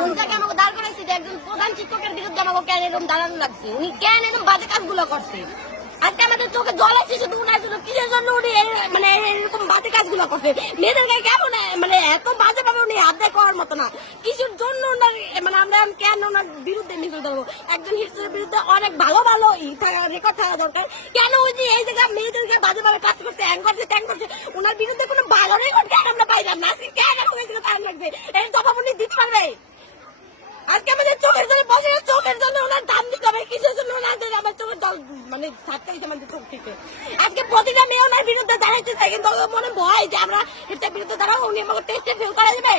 মনটাকে আমাকে দাঁড় করাইছে যে একজন প্রধান শিক্ষকের বিরুদ্ধে আমাকে কেন এরকম দাঁড়ানো লাগছে, উনি কেন এরকম বাজে কাজগুলো করছে। আজকে আমাদের চোখে জল আসছে শুধু উনার জন্য, কিসের জন্য উনি মানে এরকম বাজে কাজগুলো করছে। মেয়েদেরকে কেমন মানে এত বাজে ভাবে উনি আদায় করার মতো না, কিসের জন্য ওনার মানে আমরা কেন ওনার বিরুদ্ধে মিছিল দেবো। একজন হিটসের বিরুদ্ধে অনেক ভালো ভালো রেকর্ড থাকা দরকার, কেন ওই যে এই জায়গায় মেয়েদেরকে বাজে ভাবে কাজ করছে, হ্যাং করছে, ট্যাং করছে, ওনার বিরুদ্ধে কোনো ভালো রেকর্ড কেন আমরা পাইলাম না। আজকে কেন হয়েছিল তার লাগবে, এই জবাব উনি দিতে পারবে। আজকে আমাদের চোখের জন্য বসে, চোখের জন্য ওনার দাম দিতে হবে, কিসের জন্য ওনাদের আমার চোখের জল মানে ছাড়তে হয়েছে আমাদের চোখ থেকে। আজকে প্রতিটা মেয়ে ওনার বিরুদ্ধে দাঁড়াইতে চাই, কিন্তু মনে ভয় যে আমরা এটার বিরুদ্ধে দাঁড়াবো, উনি আমাকে টেস্টে ফেল করে দেবে,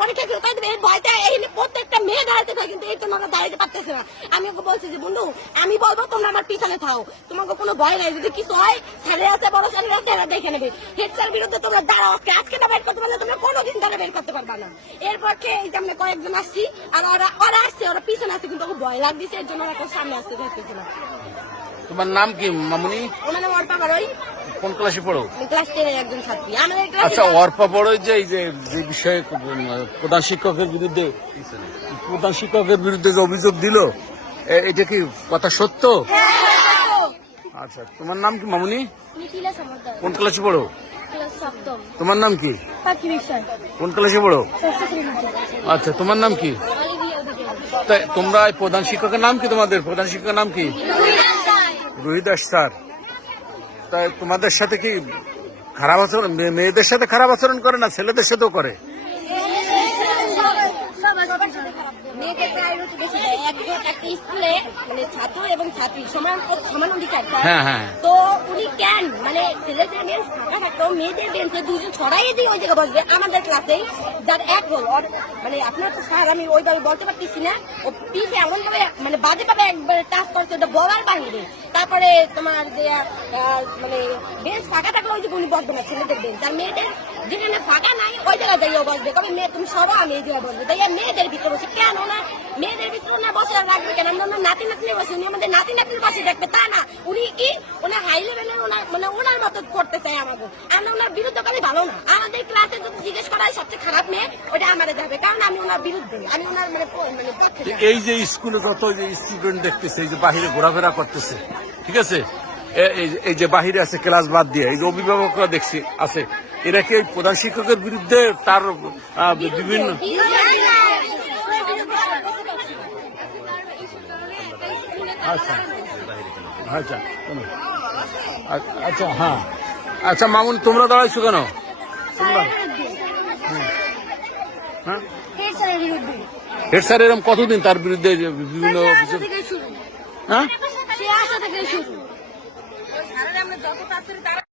পরীক্ষা ফেল করে দেবে, এই ভয়টা এই প্রত্যেকটা মেয়ে দাঁড়াতে চাই, কিন্তু এই জন্য আমরা দাঁড়াইতে পারতেছি না। আমি ওকে বলছি যে বন্ধু আমি বলবো তোমরা আমার পিছনে থাও, তোমাকে কোনো ভয় নাই, যদি কিছু হয় স্যারে আছে, বড় স্যারের আছে, এরা দেখে নেবে। হেড স্যার বিরুদ্ধে তোমরা দাঁড়াও, আজকে না বের করতে পারলে তোমরা কোনোদিন ধরে বের করতে পারবা না। এরপর এই যে আমরা কয়েকজন আসছি, আর ওরা আসছে, ওরা পিছনে আসছে, কিন্তু ওকে ভয় লাগছে, এর জন্য ওরা সামনে আসতে চাইতেছে না। তোমার নাম কি মামুনি? ওনার নাম অর্পা বড়ই। কোন ক্লাসে পড়ো? ক্লাস 10 এর একজন ছাত্রী আমাদের ক্লাসে। আচ্ছা, অর্পা বড়ই যে এই যে বিষয়ে প্রধান শিক্ষকের বিরুদ্ধে যে অভিযোগ দিল, এটা কি কথা সত্য? আচ্ছা, তোমার নাম কি মামুনি? মিথিলা সমর্থন। কোন ক্লাসে পড়ো? ক্লাস 7। তোমার নাম কি? পাখি বিশ্বাস। কোন ক্লাসে পড়ো? 6ষ্ঠ শ্রেণীতে। আচ্ছা, তোমার নাম কি? অলিভিয়া অধিকারী। তাই তোমরা প্রধান শিক্ষকের নাম কি? তোমাদের প্রধান শিক্ষকের নাম কি? রোহিদাস স্যার। তাই তোমাদের সাথে কি খারাপ আচরণ, মেয়েদের সাথে খারাপ আচরণ করে না ছেলেদের সাথেও করে? মেয়েদের প্রায়োরিটি বেশি দেয়। একটা স্কুলে মানে ছাত্র এবং ছাত্রী সমান অধিকার। হ্যাঁ হ্যাঁ। তো উনি কেন মানে ছেলেদের বেঞ্চ ফাঁকা থাকলেও মেয়েদের বেঞ্চে দুজন ছড়াইয়ে দিয়ে ওই জায়গায় বসবে। আমাদের ক্লাসে যার এক রোল মানে আপনার তো স্যার আমি ওইভাবে বলতে পারতেছি না, ও পিঠে এমন ভাবে মানে বাজে ভাবে একবার টাচ করছে, ওটা বলার বাহিরে। তারপরে তোমার যে মানে বেঞ্চ ফাঁকা থাকলে ওই যে উনি বসবে না ছেলেদের বেঞ্চ, আর মেয়েদের যেখানে ফাঁকা নাই ওই জায়গায় যাইও বসবে। কবে মেয়ে তুমি সরো, আমি এই জায়গায় বসবে। তাই মেয়েদের ভিতরে বসে কেন না, মেয়েদের ভিতরে না বসে রাখবে কেন? আমরা ওনার নাতি নাতনি বসে, উনি আমাদের নাতি নাতনির পাশে দেখবে তা না, উনি কি ওনার হাই লেভেলের ওনার মানে ওনার মতো করতে চাই আমাকে। আমরা ওনার বিরুদ্ধে করে ভালো না। আমাদের ক্লাসে যদি জিজ্ঞেস করা হয় সবচেয়ে খারাপ মেয়ে, ওটা আমাদের যাবে, কারণ আমি ওনার বিরুদ্ধে, আমি ওনার মানে পক্ষে। এই যে স্কুলে যত যে স্টুডেন্ট দেখতেছে, এই যে বাহিরে ঘোরাফেরা করতেছে, ঠিক আছে, এই যে বাহিরে আছে ক্লাস বাদ দিয়ে, এই যে অভিভাবকরা দেখছি আছে, এরা কি প্রধান শিক্ষকের বিরুদ্ধে তার বিভিন্ন আচ্ছা আচ্ছা আচ্ছা হ্যাঁ আচ্ছা মামুন, তোমরা দাঁড়াইছো কেন? তোমরা হ্যাঁ হেড স্যার এরকম কতদিন তার বিরুদ্ধে বিভিন্ন অভিযোগ? হ্যাঁ।